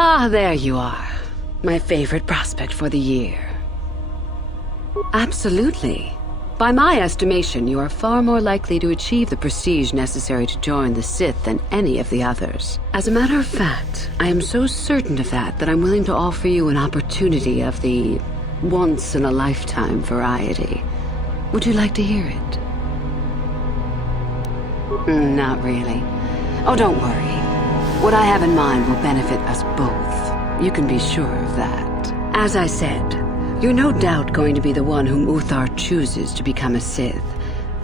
Ah, there you are. My favorite prospect for the year. Absolutely. By my estimation, you are far more likely to achieve the prestige necessary to join the Sith than any of the others. As a matter of fact, I am so certain of that I'm willing to offer you an opportunity of the once-in-a-lifetime variety. Would you like to hear it? Not really. Oh, don't worry. What I have in mind will benefit us both. You can be sure of that. As I said, you're no doubt going to be the one whom Uthar chooses to become a Sith.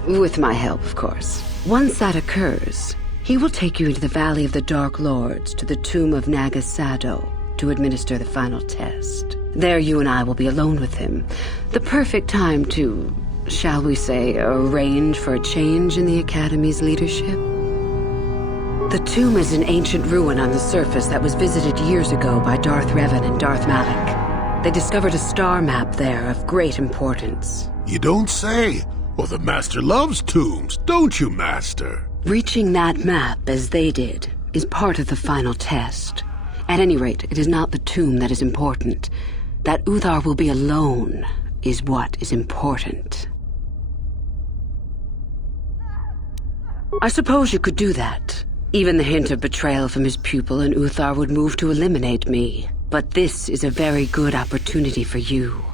With my help, of course. Once that occurs, he will take you into the Valley of the Dark Lords to the tomb of Naga Sado to administer the final test. There you and I will be alone with him. The perfect time to, shall we say, arrange for a change in the Academy's leadership. The tomb is an ancient ruin on the surface that was visited years ago by Darth Revan and Darth Malak. They discovered a star map there of great importance. You don't say. Well, the Master loves tombs, don't you, Master? Reaching that map, as they did, is part of the final test. At any rate, it is not the tomb that is important. That Uthar will be alone is what is important. I suppose you could do that. Even the hint of betrayal from his pupil and Uthar would move to eliminate me. But this is a very good opportunity for you.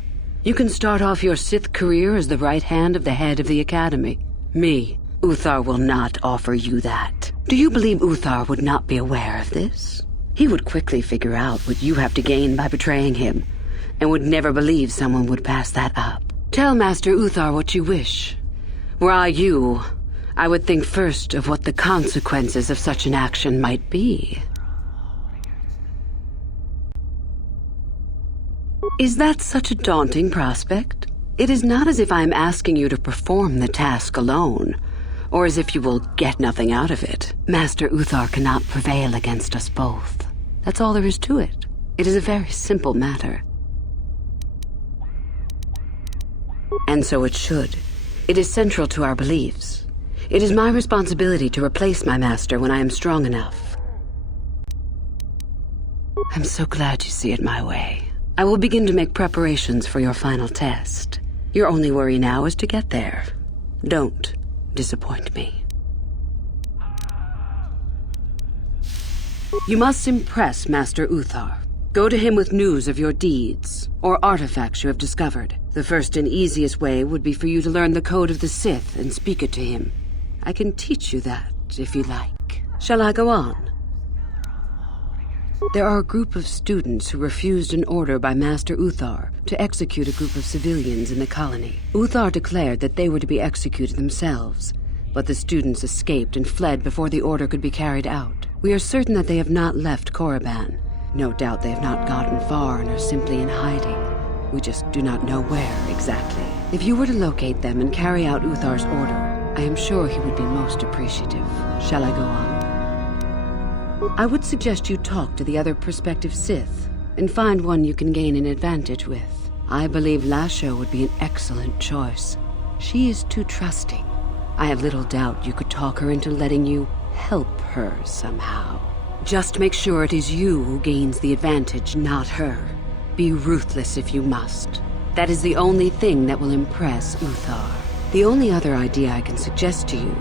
You can start off your Sith career as the right hand of the head of the Academy. Me, Uthar will not offer you that. Do you believe Uthar would not be aware of this? He would quickly figure out what you have to gain by betraying him, and would never believe someone would pass that up. Tell Master Uthar what you wish. Were I you, I would think first of what the consequences of such an action might be. Is that such a daunting prospect? It is not as if I am asking you to perform the task alone, or as if you will get nothing out of it. Master Uthar cannot prevail against us both. That's all there is to it. It is a very simple matter. And so it should. It is central to our beliefs. It is my responsibility to replace my master when I am strong enough. I'm so glad you see it my way. I will begin to make preparations for your final test. Your only worry now is to get there. Don't disappoint me. You must impress Master Uthar. Go to him with news of your deeds, or artifacts you have discovered. The first and easiest way would be for you to learn the code of the Sith and speak it to him. I can teach you that, if you like. Shall I go on? There are a group of students who refused an order by Master Uthar to execute a group of civilians in the colony. Uthar declared that they were to be executed themselves, but the students escaped and fled before the order could be carried out. We are certain that they have not left Korriban. No doubt they have not gotten far and are simply in hiding. We just do not know where exactly. If you were to locate them and carry out Uthar's order, I am sure he would be most appreciative. Shall I go on? I would suggest you talk to the other prospective Sith and find one you can gain an advantage with. I believe Lasho would be an excellent choice. She is too trusting. I have little doubt you could talk her into letting you help her somehow. Just make sure it is you who gains the advantage, not her. Be ruthless if you must. That is the only thing that will impress Uthar. The only other idea I can suggest to you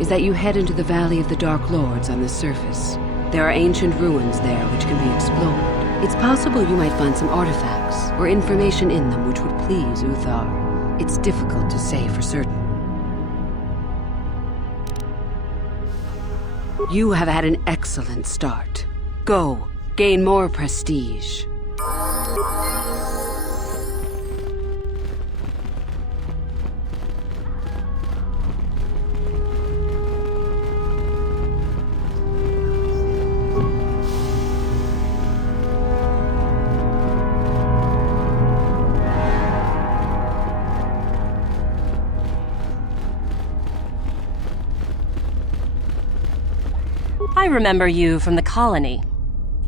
is that you head into the Valley of the Dark Lords on the surface. There are ancient ruins there which can be explored. It's possible you might find some artifacts or information in them which would please Uthar. It's difficult to say for certain. You have had an excellent start. Go, gain more prestige. I remember you from the colony.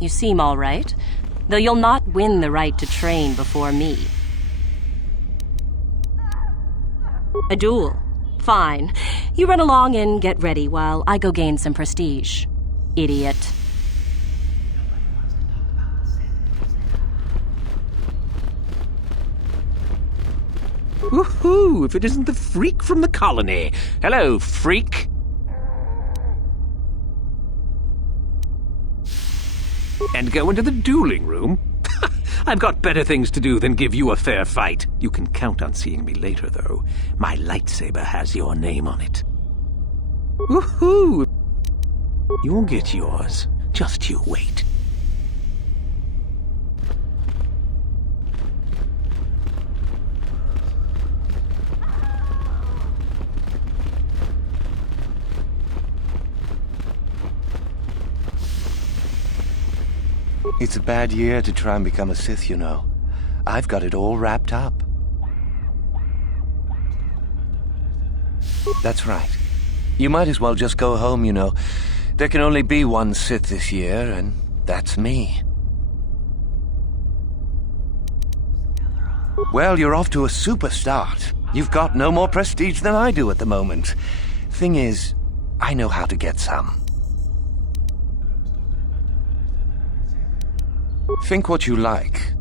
You seem all right, though you'll not win the right to train before me. A duel. Fine. You run along and get ready while I go gain some prestige. Idiot. Woohoo! If it isn't the freak from the colony. Hello, freak. And go into the dueling room? I've got better things to do than give you a fair fight. You can count on seeing me later, though. My lightsaber has your name on it. Woohoo! You'll get yours. Just you wait. It's a bad year to try and become a Sith, you know. I've got it all wrapped up. That's right. You might as well just go home, you know. There can only be one Sith this year, and that's me. Well, you're off to a super start. You've got no more prestige than I do at the moment. Thing is, I know how to get some. Think what you like.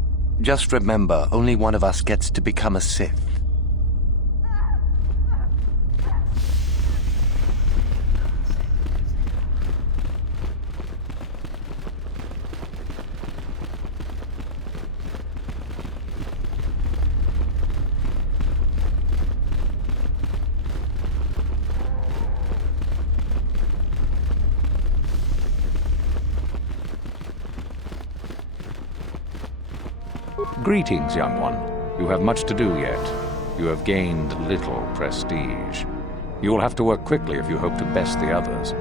Just remember, only one of us gets to become a Sith. Greetings, young one. You have much to do yet. You have gained little prestige. You will have to work quickly if you hope to best the others.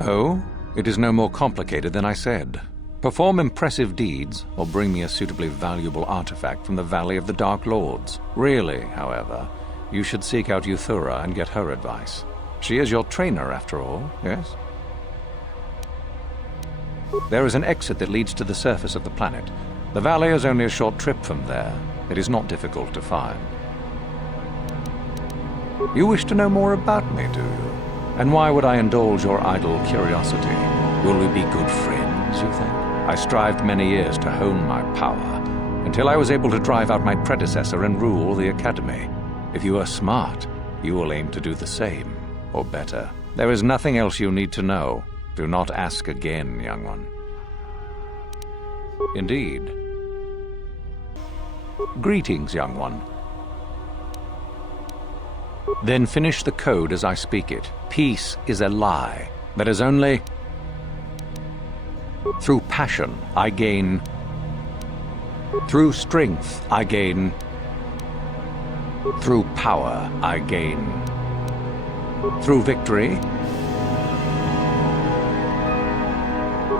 Oh? It is no more complicated than I said. Perform impressive deeds, or bring me a suitably valuable artifact from the Valley of the Dark Lords. Really, however, you should seek out Euthura and get her advice. She is your trainer, after all, yes? There is an exit that leads to the surface of the planet. The valley is only a short trip from there. It is not difficult to find. You wish to know more about me, do you? And why would I indulge your idle curiosity? Will we be good friends, you think? I strived many years to hone my power, until I was able to drive out my predecessor and rule the Academy. If you are smart, you will aim to do the same, or better. There is nothing else you need to know. Do not ask again, young one. Indeed. Greetings, young one. Then finish the code as I speak it. Peace is a lie. That is only... Through passion, I gain... Through strength, I gain... Through power, I gain... Through victory...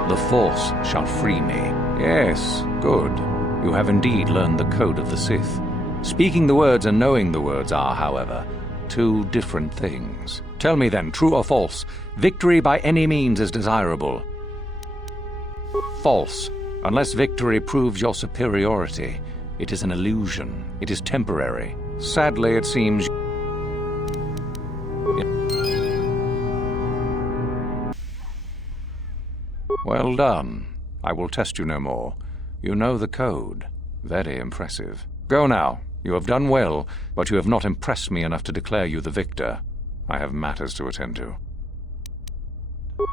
The Force shall free me. Yes, good. You have indeed learned the code of the Sith. Speaking the words and knowing the words are, however, two different things. Tell me then, true or false, victory by any means is desirable. False. Unless victory proves your superiority, it is an illusion. It is temporary. Sadly, it seems... Well done. I will test you no more. You know the code. Very impressive. Go now. You have done well, but you have not impressed me enough to declare you the victor. I have matters to attend to.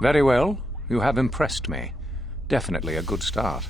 Very well. You have impressed me. Definitely a good start.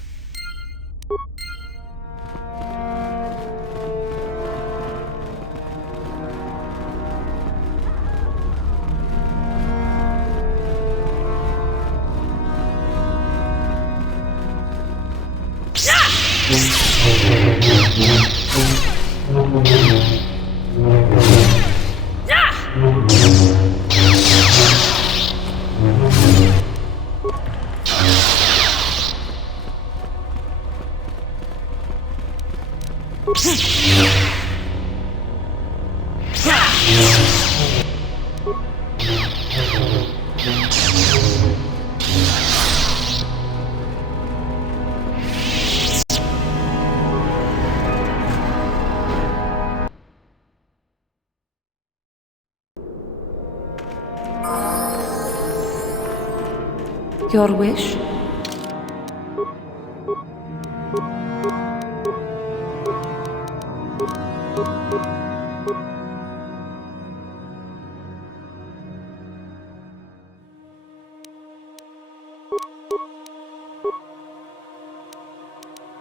Your wish?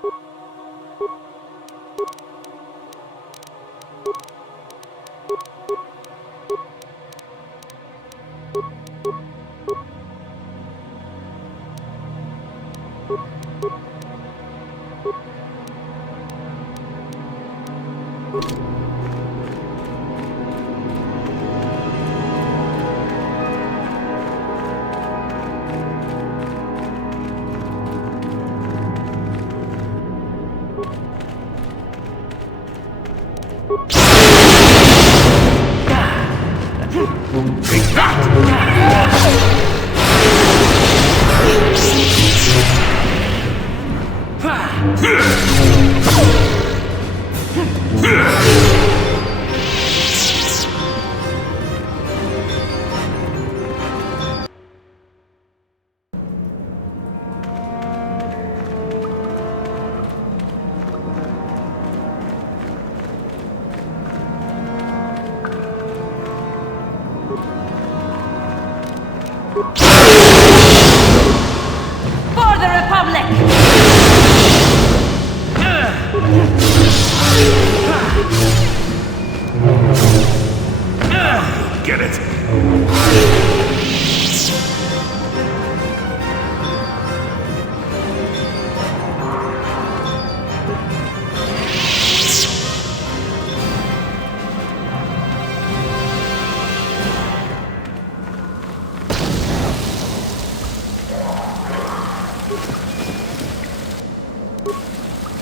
For the Republic! Get it!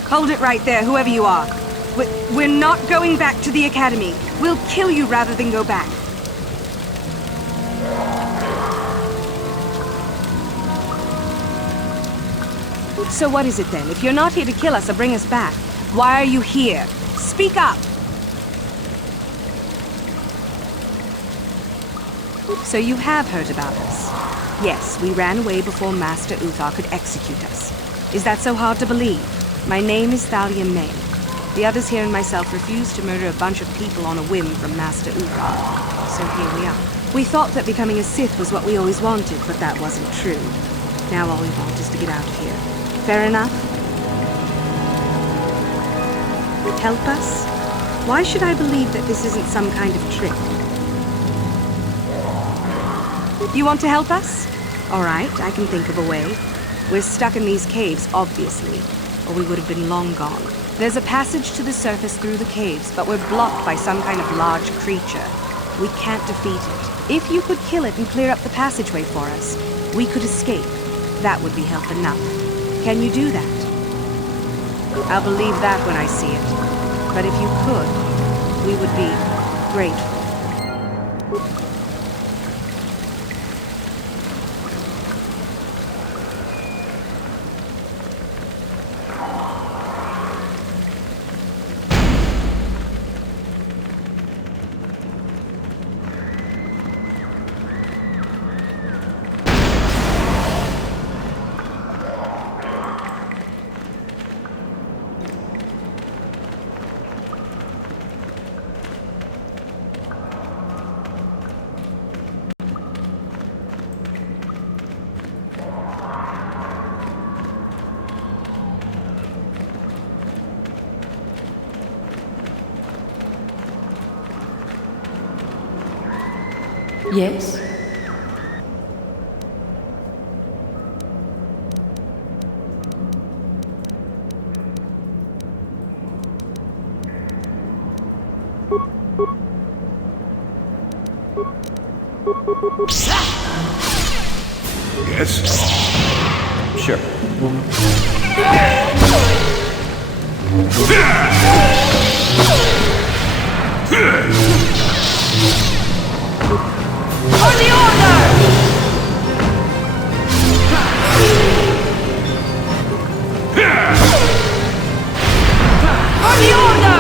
Hold it right there, whoever you are. We're not going back to the Academy. We'll kill you rather than go back. So what is it then? If you're not here to kill us or bring us back, why are you here? Speak up! So you have heard about us. Yes, we ran away before Master Uthar could execute us. Is that so hard to believe? My name is Thalia May. The others here and myself refused to murder a bunch of people on a whim from Master Uthar. So here we are. We thought that becoming a Sith was what we always wanted, but that wasn't true. Now all we want is to get out of here. Fair enough? Help us? Why should I believe that this isn't some kind of trick? You want to help us? All right, I can think of a way. We're stuck in these caves, obviously, or we would have been long gone. There's a passage to the surface through the caves, but we're blocked by some kind of large creature. We can't defeat it. If you could kill it and clear up the passageway for us, we could escape. That would be help enough. Can you do that? I'll believe that when I see it. But if you could, we would be grateful. Yes? Yes? Sure. For the Order! For the Order!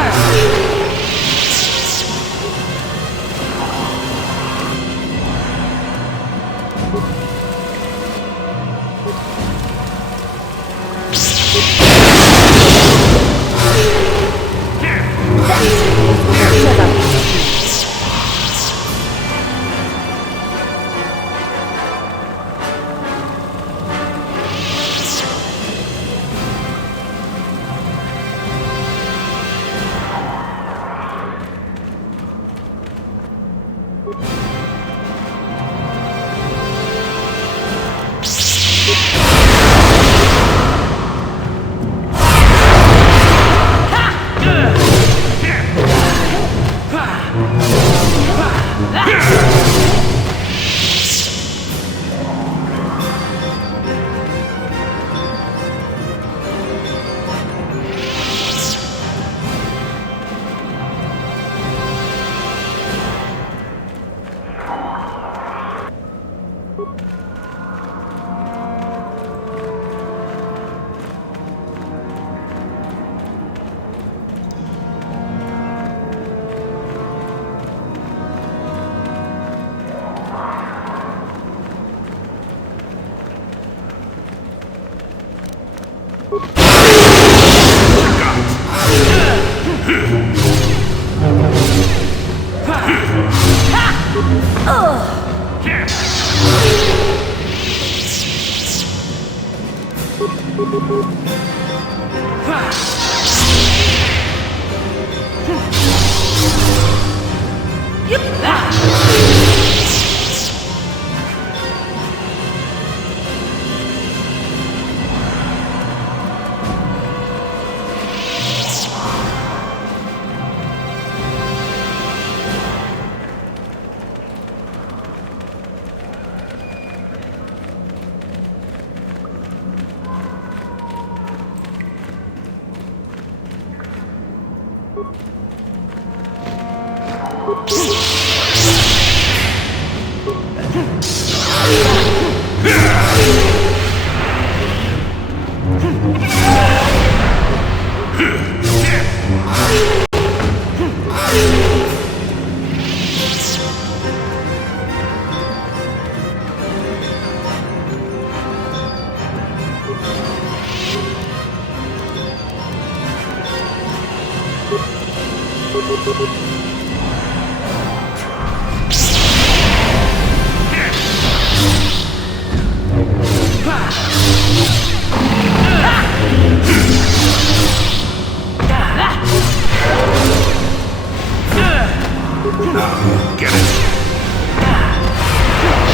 Get it?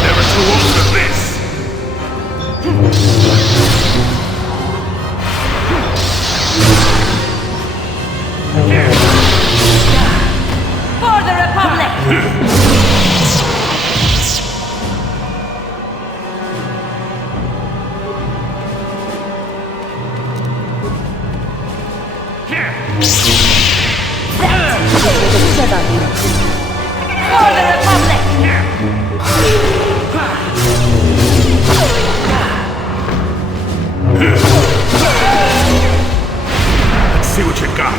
Never too old for this! For the Republic! For the Republic! Let's see what you got.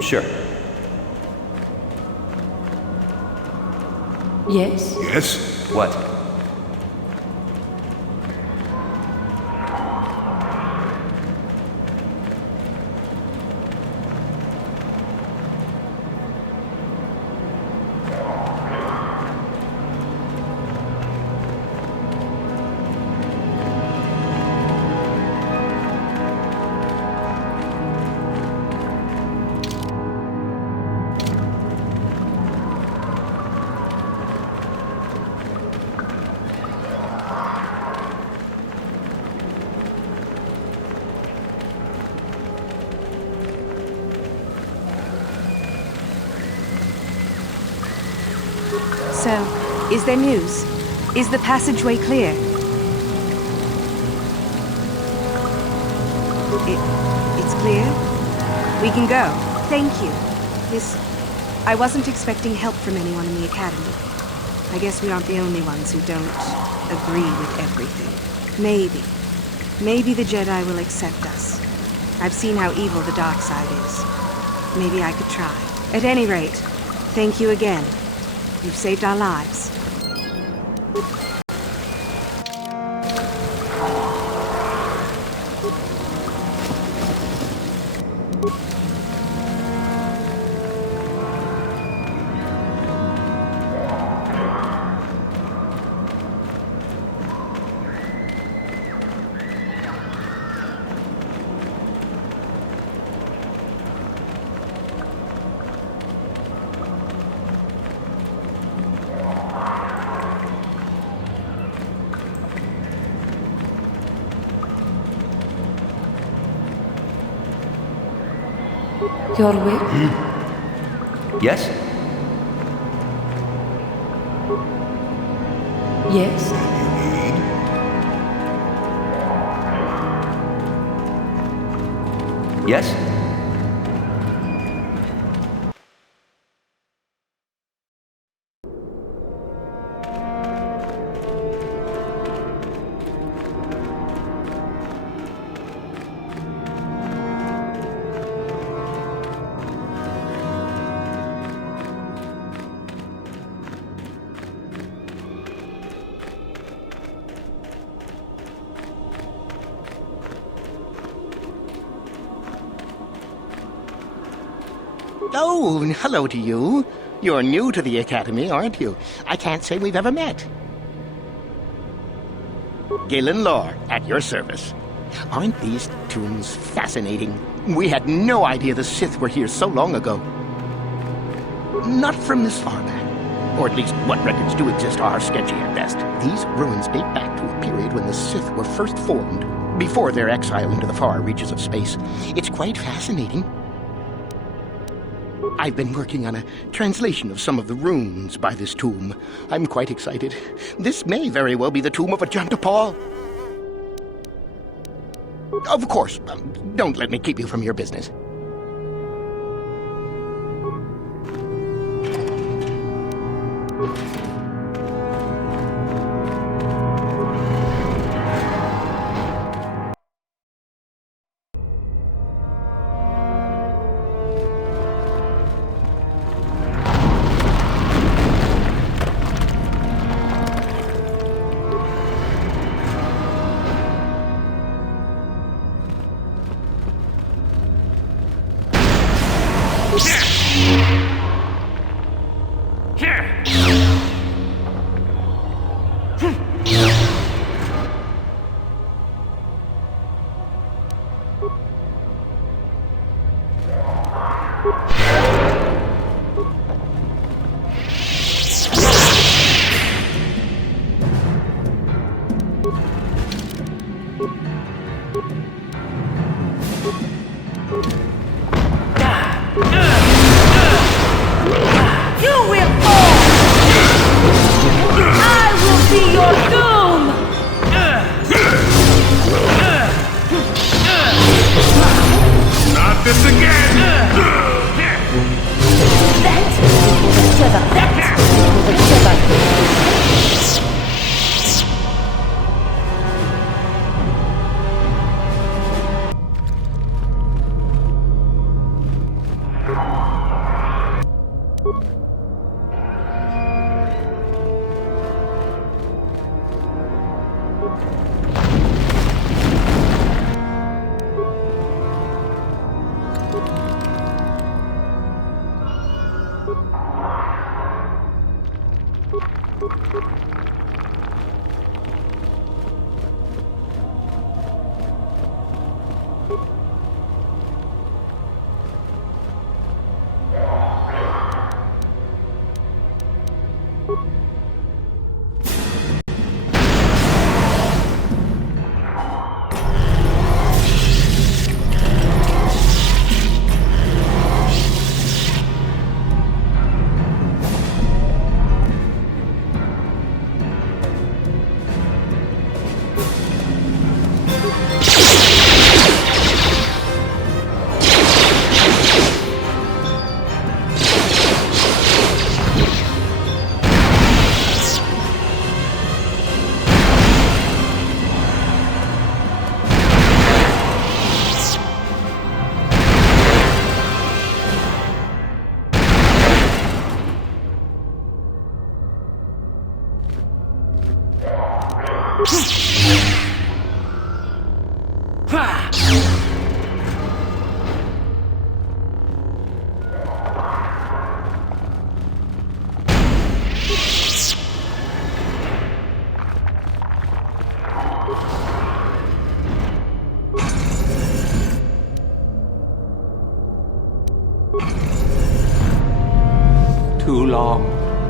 Sure. Yes? Yes? What? So, is there news? Is the passageway clear? It's clear? We can go. Thank you. I wasn't expecting help from anyone in the Academy. I guess we aren't the only ones who don't agree with everything. Maybe the Jedi will accept us. I've seen how evil the dark side is. Maybe I could try. At any rate, thank you again. You've saved our lives. Your will? Yes? Yes. Yes? Oh, hello to you. You're new to the Academy, aren't you? I can't say we've ever met. Galen Lore, at your service. Aren't these tombs fascinating? We had no idea the Sith were here so long ago. Not from this far back. Or at least what records do exist are sketchy at best. These ruins date back to a period when the Sith were first formed, before their exile into the far reaches of space. It's quite fascinating. I've been working on a translation of some of the runes by this tomb. I'm quite excited. This may very well be the tomb of a Jantapal. Of course, don't let me keep you from your business.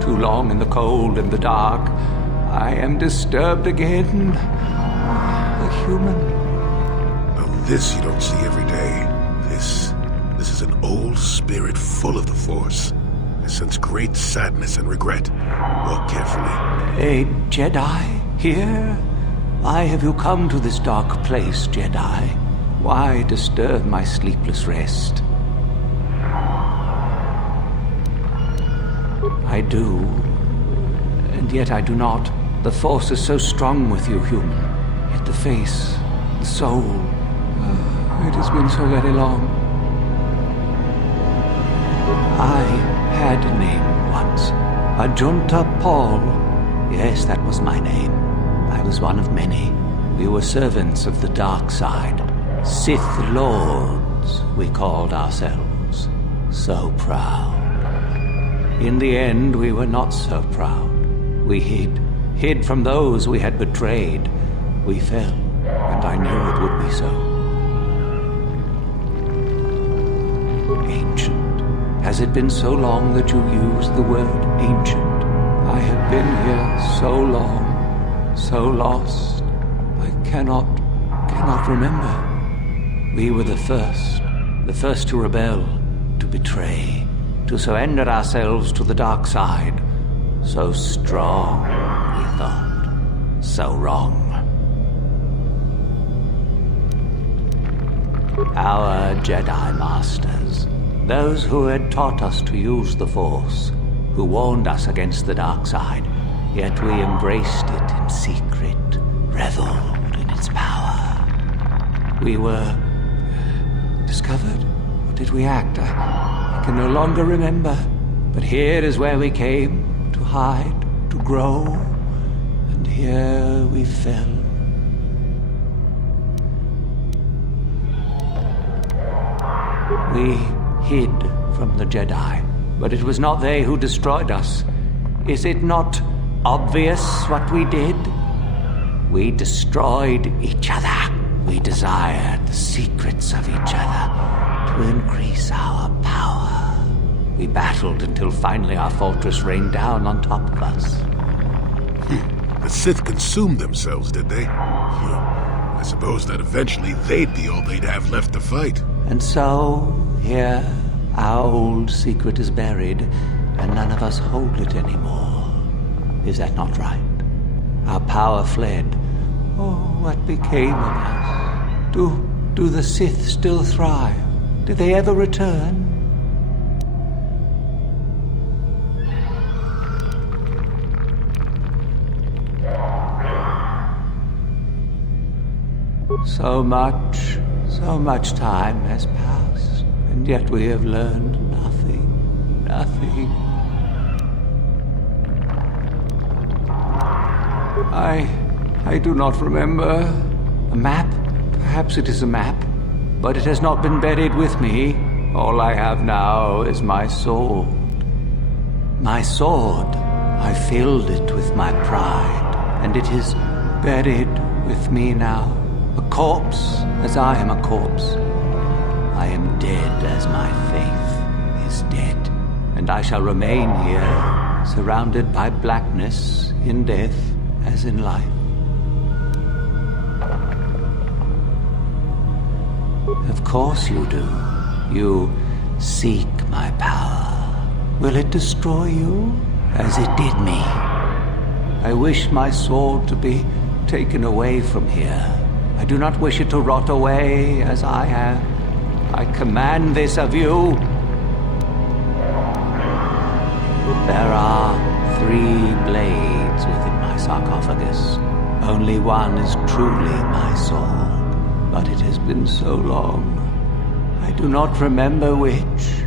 Too long in the cold and the dark. I am disturbed again. A human. Now this you don't see every day. This is an spirit full of the Force. I sense great sadness and regret. Walk carefully. A Jedi here? Why have you come to this dark place, Jedi? Why disturb my sleepless rest? I do, and yet I do not. The Force is so strong with you, human. Yet the face, the soul, it has been so very long. I had a name once. Ajunta Paul. Yes, that was my name. I was one of many. We were servants of the dark side. Sith Lords, we called ourselves. So proud. In the end, we were not so proud. We hid from those we had betrayed. We fell, and I knew it would be so. Ancient. Has it been so long that you used the word ancient? I have been here so long, so lost. I cannot remember. We were the first to rebel, to betray, to surrender ourselves to the dark side. So strong, we thought. So wrong. Our Jedi Masters, those who had taught us to use the Force, who warned us against the dark side, yet we embraced it in secret, reveled in its power. We were discovered? Or did we act? I can no longer remember. But here is where we came, to hide, to grow, and here we fell. We hid from the Jedi, but it was not they who destroyed us. Is it not obvious what we did? We destroyed each other. We desired the secrets of each other to increase our power. We battled until finally our fortress rained down on top of us. The Sith consumed themselves, did they? I suppose that eventually they'd be all they'd have left to fight. And so, here, our old secret is buried, and none of us hold it anymore. Is that not right? Our power fled. Oh, what became of us? Do the Sith still thrive? Did they ever return? So much time has passed, and yet we have learned nothing. I do not remember. A map? Perhaps it is a map, but it has not been buried with me. All I have now is my sword. My sword. I filled it with my pride, and it is buried with me now. A corpse, as I am a corpse. I am dead as my faith is dead, and I shall remain here, surrounded by blackness in death as in life. Of course you do. You seek my power. Will it destroy you as it did me? I wish my sword to be taken away from here. I do not wish it to rot away as I have. I command this of you. There are 3 blades within my sarcophagus. Only one is truly my sword, but it has been so long. I do not remember which.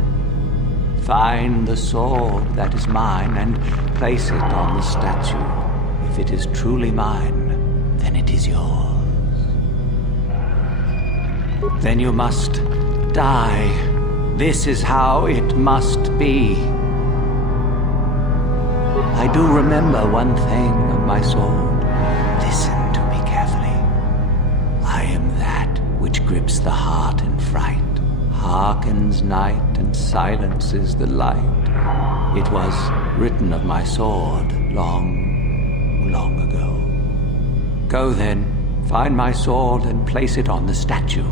Find the sword that is mine and place it on the statue. If it is truly mine, then it is yours. Then you must die. This is how it must be. I do remember one thing of my sword. Listen to me carefully. I am that which grips the heart in fright, hearkens night and silences the light. It was written of my sword long ago. Go then, find my sword and place it on the statue.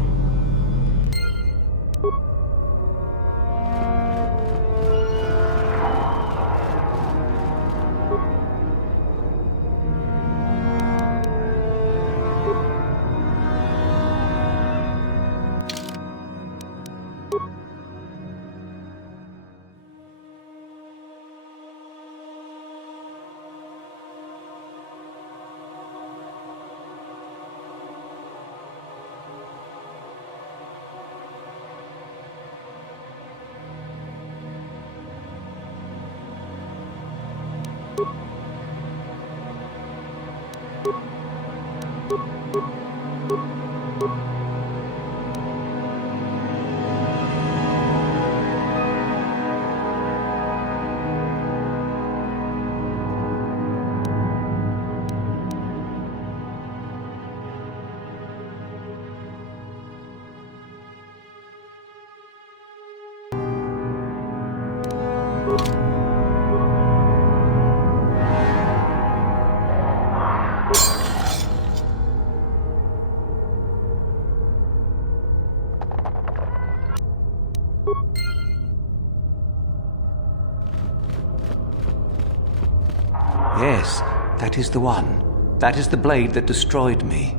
Yes, that is the one. That is the blade that destroyed me.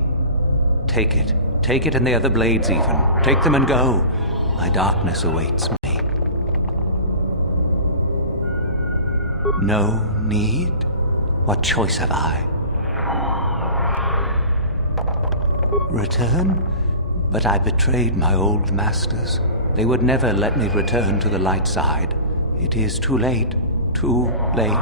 Take it. Take it and the other blades even. Take them and go. My darkness awaits me. No need? What choice have I? Return? But I betrayed my old masters. They would never let me return to the light side. It is too late. Too late.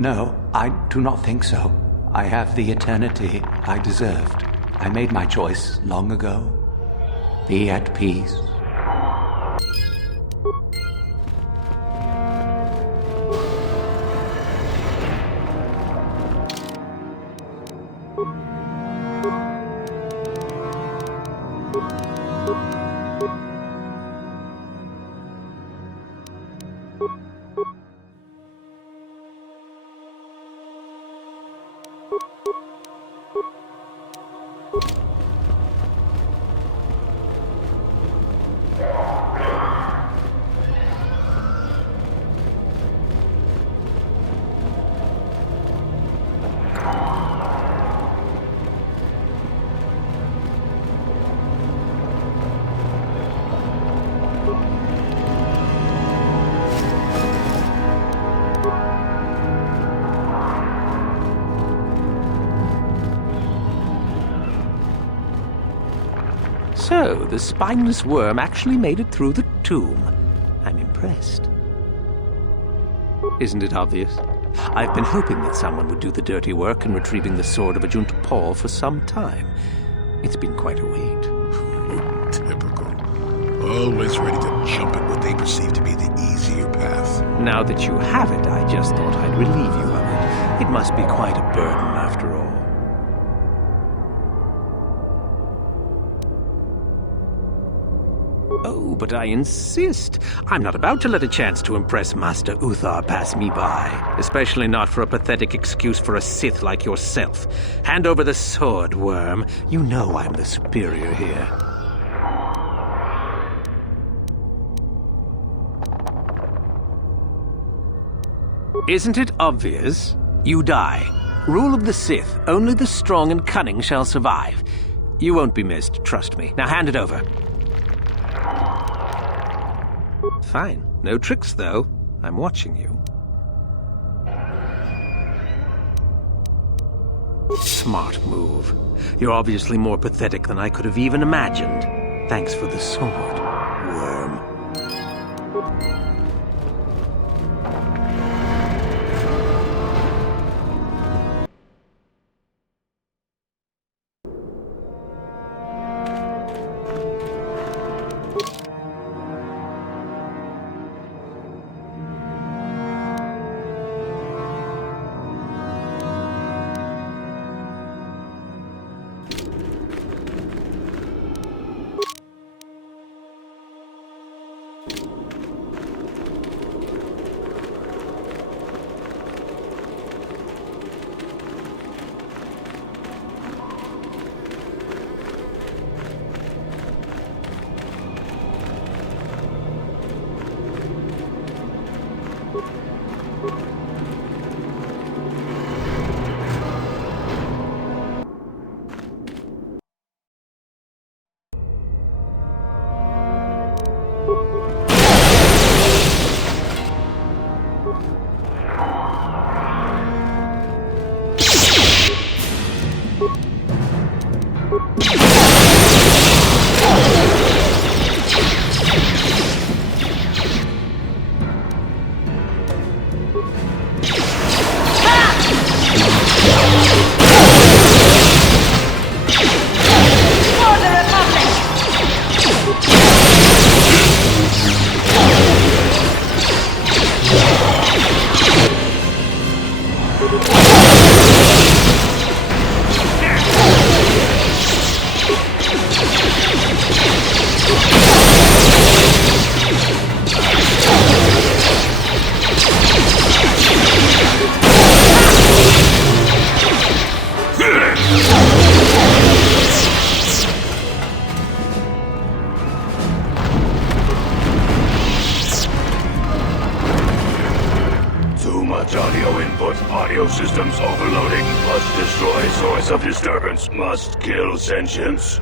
No, I do not think so. I have the eternity I deserved. I made my choice long ago. Be at peace. So, the spineless worm actually made it through the tomb. I'm impressed. Isn't it obvious? I've been hoping that someone would do the dirty work in retrieving the sword of Ajunta Paul for some time. It's been quite a wait. Typical. Always ready to jump at what they perceive to be the easier path. Now that you have it, I just thought I'd relieve you of it. It must be quite a burden, after all. Oh, but I insist. I'm not about to let a chance to impress Master Uthar pass me by. Especially not for a pathetic excuse for a Sith like yourself. Hand over the sword, worm. You know I'm the superior here. Isn't it obvious? You die. Rule of the Sith. Only the strong and cunning shall survive. You won't be missed, trust me. Now hand it over. Fine. No tricks, though. I'm watching you. Smart move. You're obviously more pathetic than I could have even imagined. Thanks for the sword, worm. Sentience must kill sentience.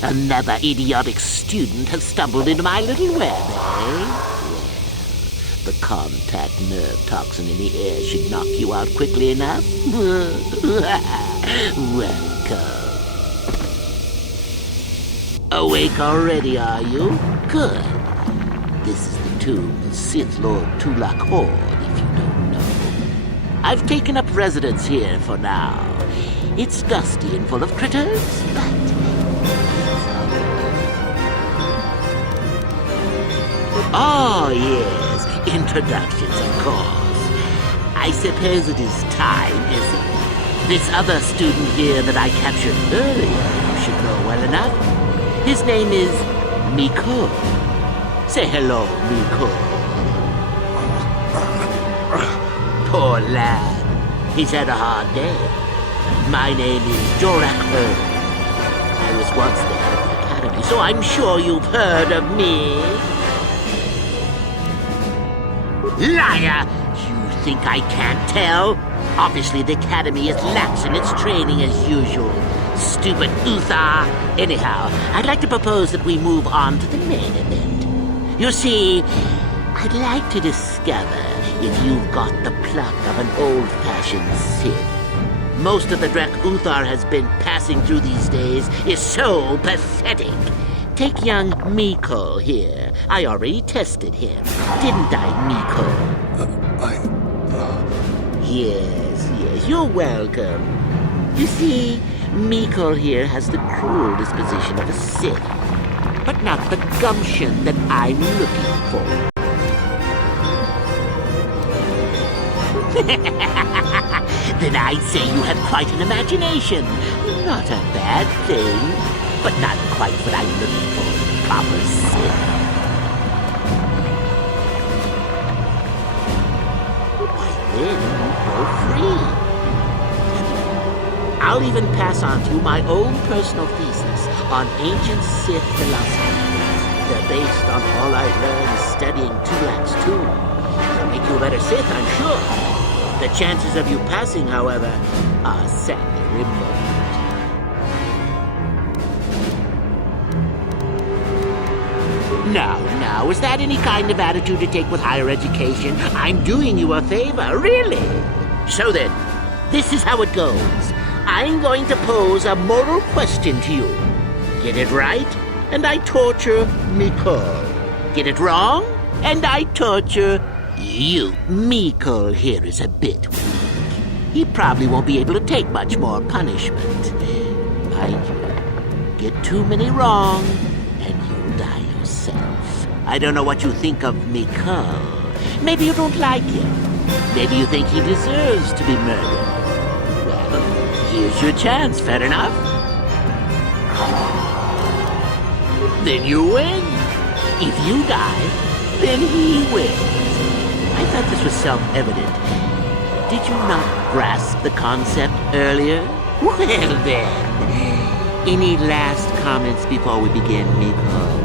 Another idiotic student has stumbled into my little web, eh? Well, the contact nerve toxin in the air should knock you out quickly enough. Welcome. Awake already, are you? Good. This is the tomb of Sith Lord Tulak Hord, if you don't know. I've taken up residence here for now. It's dusty and full of critters, but oh, yes, introductions, of course. I suppose it is time, isn't it? This other student here that I captured earlier, you should know well enough. His name is Miko. Say hello, Miko. Poor lad. He's had a hard day. My name is Jorak Erd. I was once the head of the academy, so I'm sure you've heard of me. Liar! You think I can't tell? Obviously, the academy is lax in its training as usual. Stupid Uthar. Anyhow, I'd like to propose that we move on to the main event. You see, I'd like to discover if you've got the pluck of an old-fashioned Sith. Most of the Drek Uthar has been passing through these days is so pathetic. Take young Miko here. I already tested him. Didn't I, Miko? Yes, you're welcome. You see, Miko here has the cruel disposition of a Sith, but not the gumption that I'm looking for. Then I'd say you have quite an imagination. Not a bad thing, but not quite what I'm looking for in a proper Sith. Why then, go free. I'll even pass on to you my own personal thesis on ancient Sith philosophy. They're based on all I learned studying Tulak's tomb. They'll make you a better Sith, I'm sure. The chances of you passing, however, are sadly remote. Now, is that any kind of attitude to take with higher education? I'm doing you a favor, really. So then, this is how it goes. I'm going to pose a moral question to you. Get it right, and I torture Miko. Get it wrong, and I torture you. Miko here is a bit weak. He probably won't be able to take much more punishment. Mind you, get too many wrong, and you'll die yourself. I don't know what you think of Miko. Maybe you don't like him. Maybe you think he deserves to be murdered. Well, here's your chance, fair enough? Then you win. If you die, then he wins. I thought this was self-evident. Did you not grasp the concept earlier? Well then, any last comments before we begin, Miko?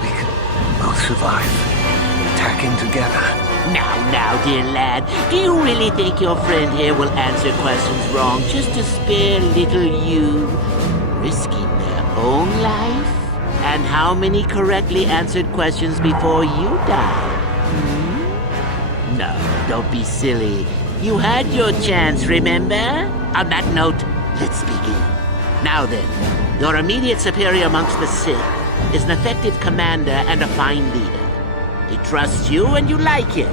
We can both survive, attacking together. Now, dear lad, do you really think your friend here will answer questions wrong just to spare little you, risking their own life? And how many correctly answered questions before you die? No, don't be silly. You had your chance, remember? On that note, let's begin. Now then, your immediate superior amongst the Sith is an effective commander and a fine leader. He trusts you and you like him.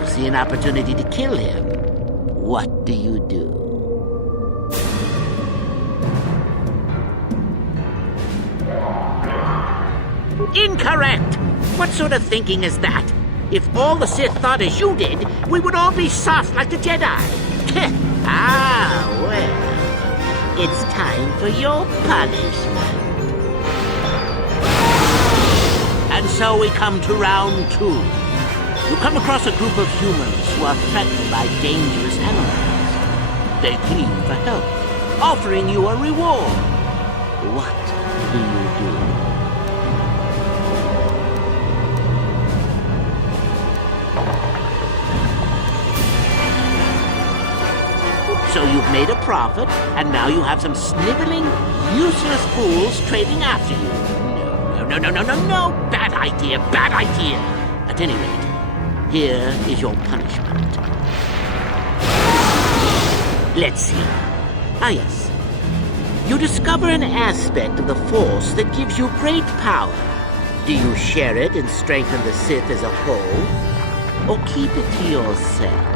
You see an opportunity to kill him. What do you do? Incorrect! What sort of thinking is that? If all the Sith thought as you did, we would all be soft like the Jedi. Well, it's time for your punishment. And so we come to round 2. You come across a group of humans who are threatened by dangerous animals. They plead for help, offering you a reward. What do you do? So you've made a profit, and now you have some sniveling, useless fools trading after you. No. Bad idea, bad idea. At any rate, here is your punishment. Let's see. Ah, yes. You discover an aspect of the Force that gives you great power. Do you share it and strengthen the Sith as a whole, or keep it to yourself?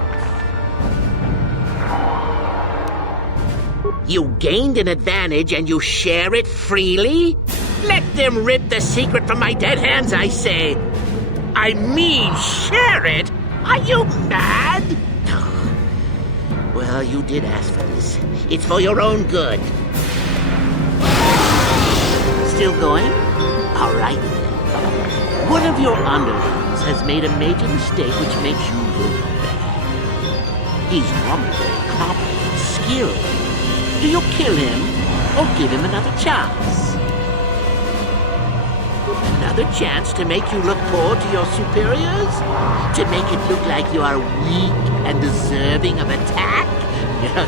You gained an advantage and you share it freely? Let them rip the secret from my dead hands, I say. I mean, share it? Are you mad? Well, you did ask for this. It's for your own good. Still going? All right then. One of your underlings has made a major mistake which makes you look bad. He's normally very competent and skilled. Do you kill him or give him another chance? Another chance to make you look poor to your superiors? To make it look like you are weak and deserving of attack? No.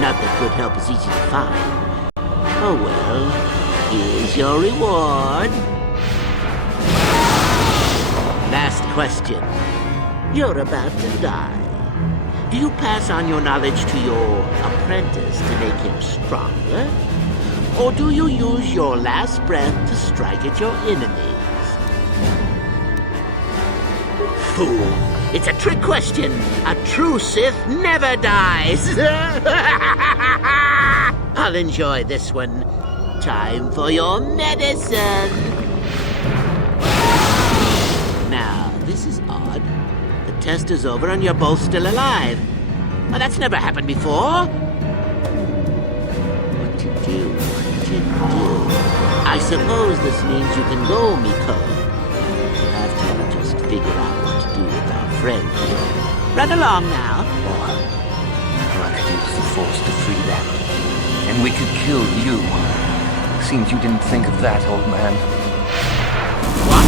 Not that good help is easy to find. Oh well, here's your reward. Last question. You're about to die. Do you pass on your knowledge to your apprentice to make him stronger? Or do you use your last breath to strike at your enemies? Fool! It's a trick question! A true Sith never dies! I'll enjoy this one. Time for your medicine! Now, this is odd. The test is over and you're both still alive. Well, that's never happened before. What to do? I suppose this means you can go, Miko. We'll have to just figure out what to do with our friend here. Run along now. Or I could use the Force to free them. And we could kill you. Seems you didn't think of that, old man. What?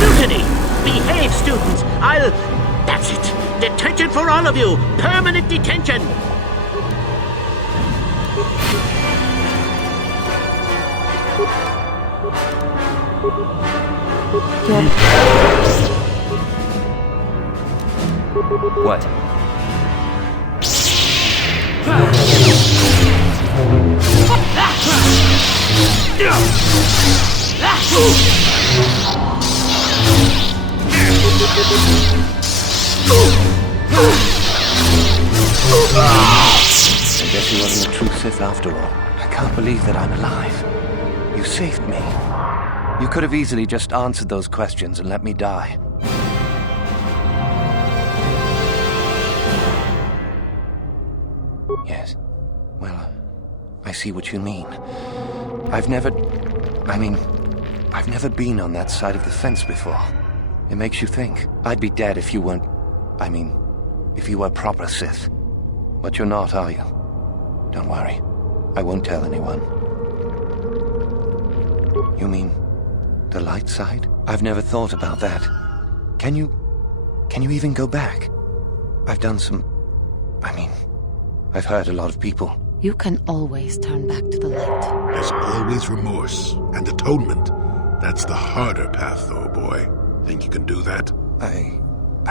Mutiny! Behave, students! That's it! Detention for all of you! Permanent detention! What? I guess he wasn't a true Sith after all. I can't believe that I'm alive. You saved me. You could have easily just answered those questions and let me die. Yes. Well, I see what you mean. I've never been on that side of the fence before. It makes you think. I'd be dead if you weren't... if you were proper Sith. But you're not, are you? Don't worry. I won't tell anyone. You mean the light side? I've never thought about that. Can you even go back? I've done some... I've hurt a lot of people. You can always turn back to the light. There's always remorse and atonement. That's the harder path, though, boy. Think you can do that? I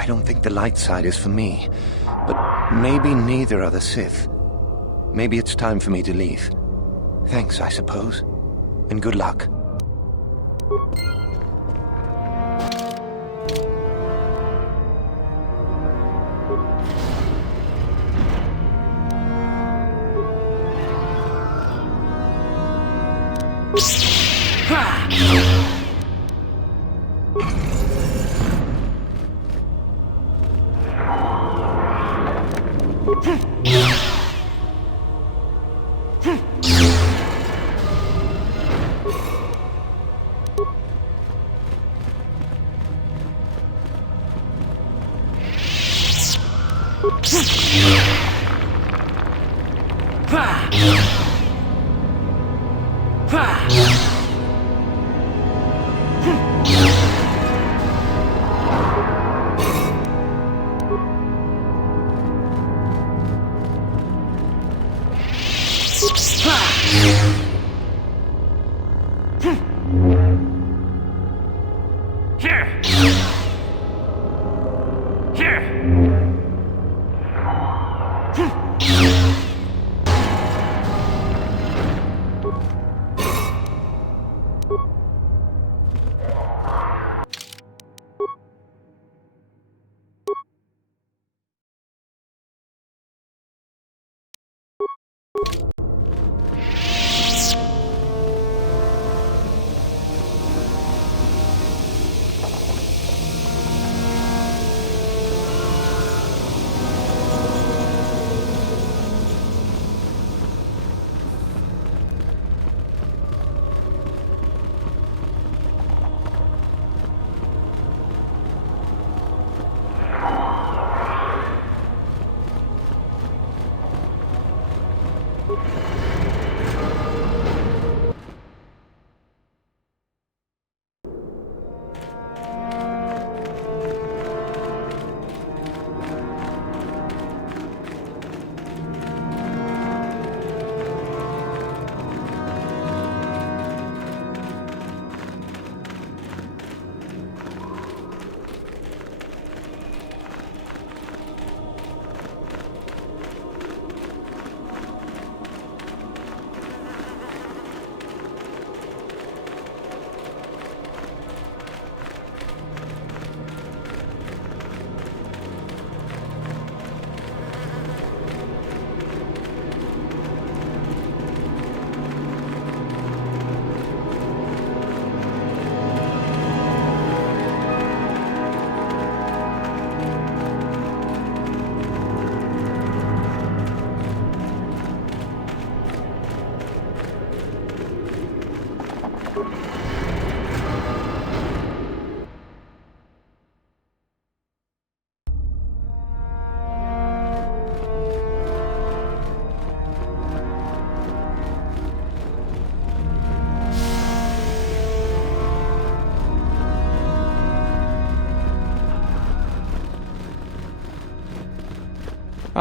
don't think the light side is for me. But maybe neither are the Sith. Maybe it's time for me to leave. Thanks, I suppose. And good luck.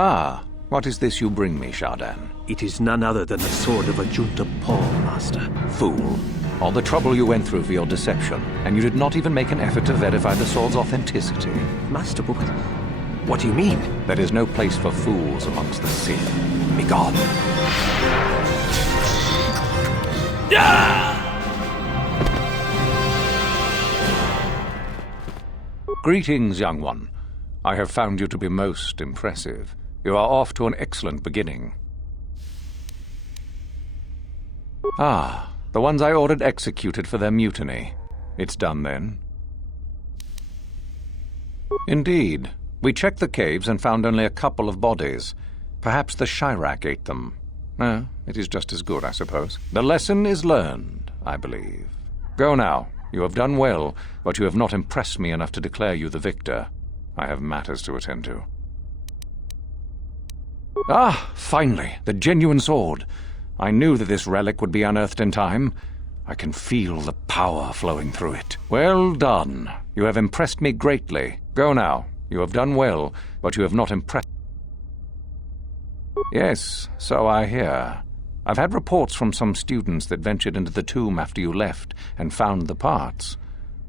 Ah, what is this you bring me, Shardan? It is none other than the sword of a Junta Paul, Master. Fool. All the trouble you went through for your deception, and you did not even make an effort to verify the sword's authenticity. Master, what do you mean? There is no place for fools amongst the Sith. Begone! Greetings, young one. I have found you to be most impressive. You are off to an excellent beginning. Ah, the ones I ordered executed for their mutiny. It's done then. Indeed. We checked the caves and found only a couple of bodies. Perhaps the Chirac ate them. It is just as good, I suppose. The lesson is learned, I believe. Go now. You have done well, but you have not impressed me enough to declare you the victor. I have matters to attend to. Ah, finally, the genuine sword. I knew that this relic would be unearthed in time. I can feel the power flowing through it. Well done. You have impressed me greatly. Go now. You have done well, but you have not impressed... Yes, so I hear. I've had reports from some students that ventured into the tomb after you left and found the parts.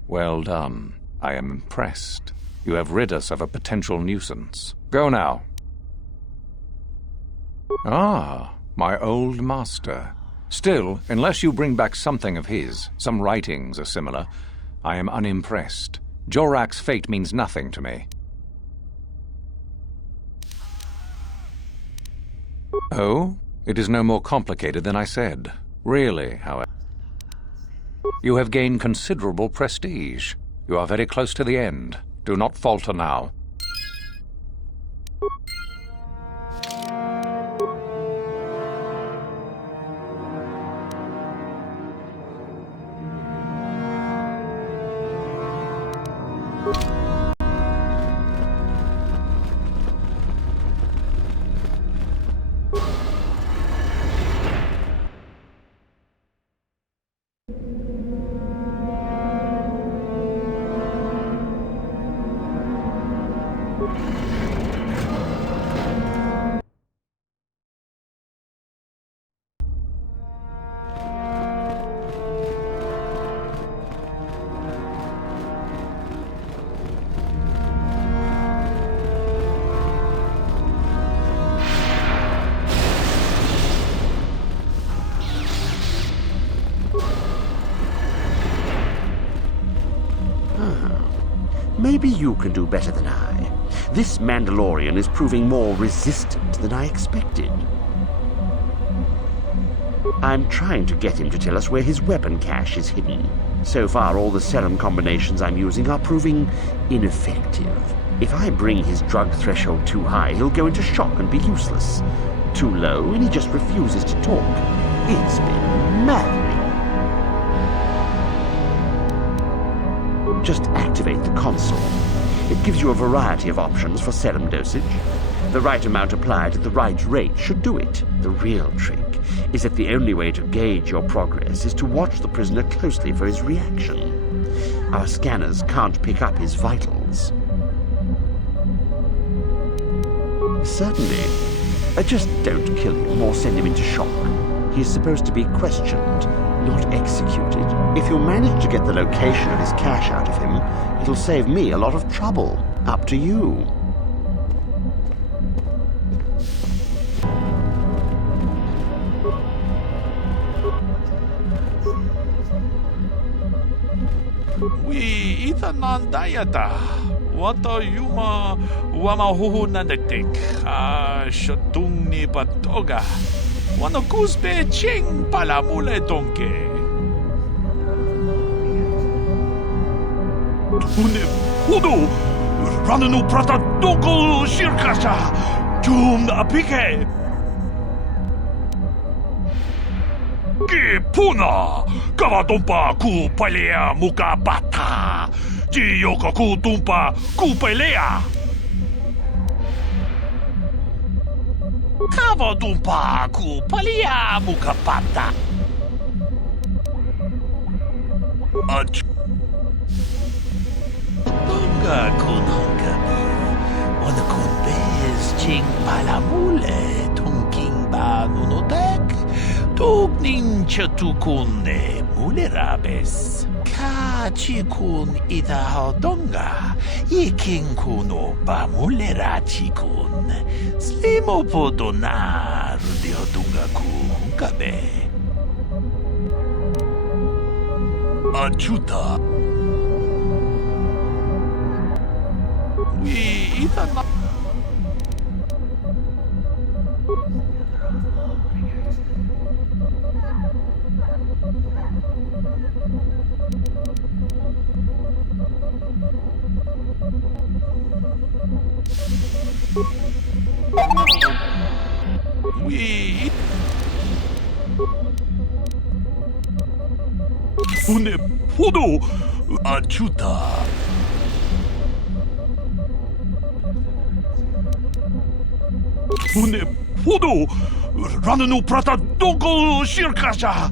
Well done. I am impressed. You have rid us of a potential nuisance. Go now. Ah, my old master. Still, unless you bring back something of his, some writings or similar, I am unimpressed. Jorac's fate means nothing to me. Oh? It is no more complicated than I said. Really, however. You have gained considerable prestige. You are very close to the end. Do not falter now. maybe you can do better than I. This Mandalorian is proving more resistant than I expected. I'm trying to get him to tell us where his weapon cache is hidden. So far, all the serum combinations I'm using are proving ineffective. If I bring his drug threshold too high, he'll go into shock and be useless. Too low, and he just refuses to talk. It's been maddening. Just activate the console. It gives you a variety of options for serum dosage. The right amount applied at the right rate should do it. The real trick is that the only way to gauge your progress is to watch the prisoner closely for his reaction. Our scanners can't pick up his vitals. Certainly. Just don't kill him or send him into shock. He's supposed to be questioned, not executed. If you manage to get the location of his cache out of him, it'll save me a lot of trouble. Up to you. We itanan dayata. Wata yuma wama huhunadetik. Shatung ni batoga. Wano kuspe ching palamule donke. Tune hudu. Rananu prata donko shirkasha. Tum apike. Puna, Kavatumpa ku palea muka bata. Jiyoka ku tumpa ku palea. Kavatumpa ku palea muka bata. Tunga kunonga mi. Wana kunbez ching palamule tungking ba nunotek. Tugnin chatukune mulerabes. Kachikun itahodonga. Ikinkunu ba mulerachikun. Slimo podonar diodunga kunkabe. Achuta. We itana. We Une podo achuta. Une podo rananu prata donko shirkasha.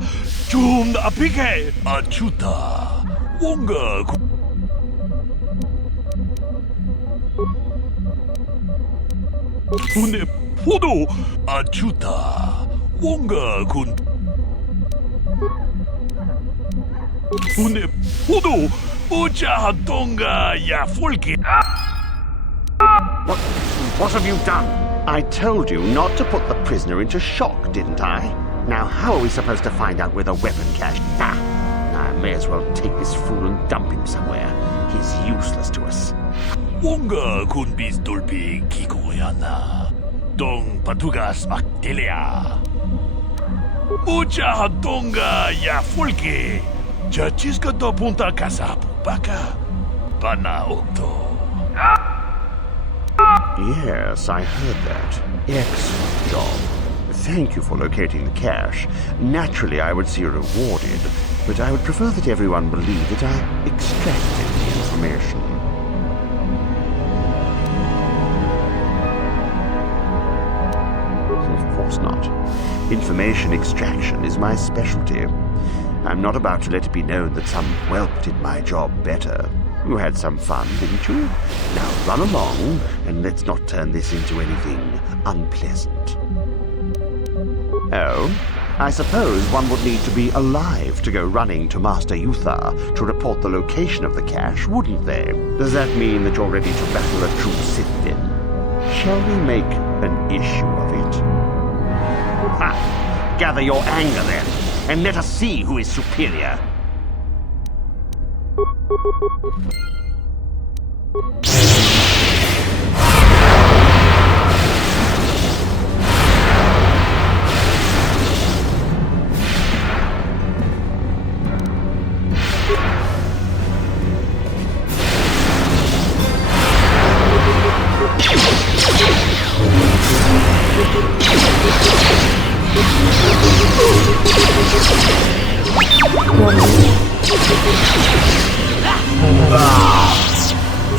Jum apike achuta. Wonga. Une podo achuta. Wonga kun. Une podo ucha donga ya folke. What have you done? I told you not to put the prisoner into shock, didn't I? Now how are we supposed to find out where the weapon cache? I may as well take this fool and dump him somewhere. He's useless to us. Wonga kun bistolpi kikoyana. Dong patugas maktelea. Ucha donga ya folke. Chachisca do punta casa baka. Pana octo. Yes, I heard that. Excellent job. Thank you for locating the cache. Naturally, I would see you rewarded, but I would prefer that everyone believe that I extracted the information. Of course not. Information extraction is my specialty. I'm not about to let it be known that some whelp did my job better. You had some fun, didn't you? Now run along, and let's not turn this into anything unpleasant. Oh, I suppose one would need to be alive to go running to Master Uthar to report the location of the cache, wouldn't they? Does that mean that you're ready to battle a true Sith then? Shall we make an issue of it? Ha! Gather your anger then, and let us see who is superior.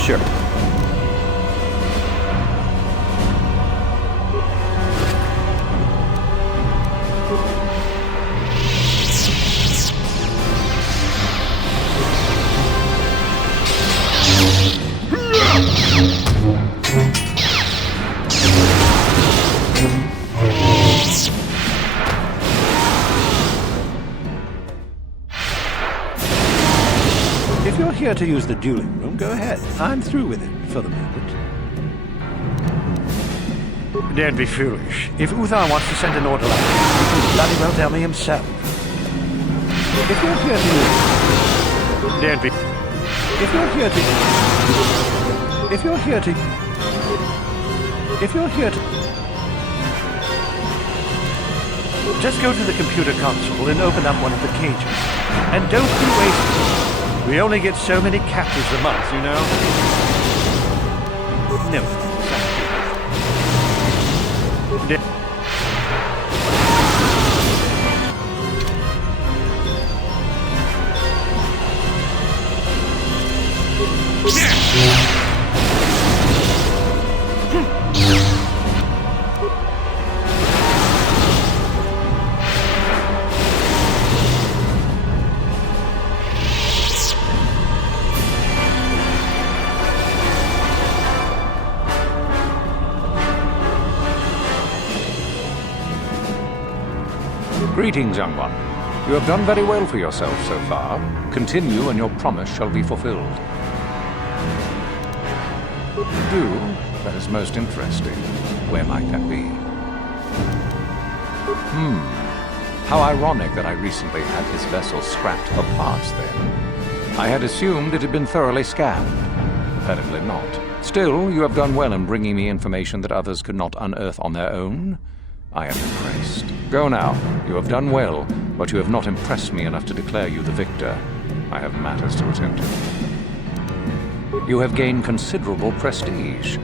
Sure. If you're here to use the dueling room, go ahead. I'm through with it, for the moment. Don't be foolish. If Uthar wants to send an order like that, he can bloody well tell me himself. If you're here to use... Don't be... If you're here to... If you're here to... If you're here to... Just go to the computer console and open up one of the cages. And don't be wasteful. We only get so many captives a month, you know? No. Greetings, young one. You have done very well for yourself so far. Continue, and your promise shall be fulfilled. Do? That is most interesting. Where might that be? How ironic that I recently had his vessel scrapped for parts then. I had assumed it had been thoroughly scanned. Apparently not. Still, you have done well in bringing me information that others could not unearth on their own. I am impressed. Go now. You have done well, but you have not impressed me enough to declare you the victor. I have matters to attend to. You have gained considerable prestige.